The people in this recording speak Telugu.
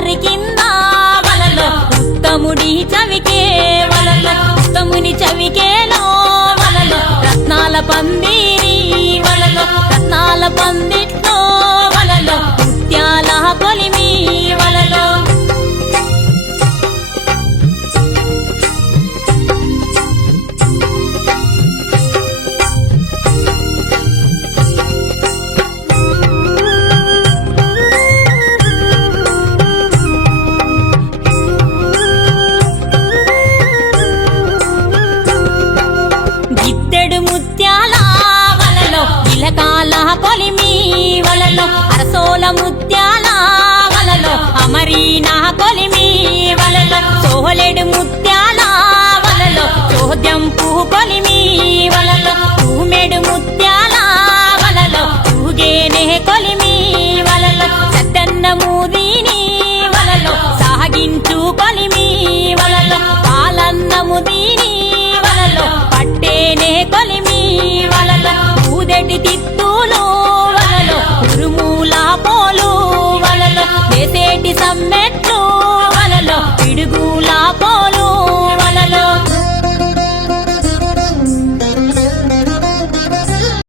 తారి కింద వలలో ఉత్తముడి చవికే వలలో ఉత్తముని చవికేలో వలలో రత్నాల పందిరి వలలో రత్నాల పందిట్లో వలలో ముత్యాల కొలిమి వలలో గిద్దెడు ముత్యాల వలలో ఇలకాల కొలిమి వలలో అరసోల ముత్యాల వలలో అమరీనా కొలిమి వలలో సోహలెడు ముత్యాల వలలో చోద్యంపు కొలిమి వలలో తూమెడు ముత్యాల వలలో తూగేనే కొలిమి వలలో సద్దన్న మూదిని వలలో సాగించు కొలిమి వలలో పాలన్నము దీని వలలో పట్టేనే కొలిమి వలలో ఊదటి తిత్త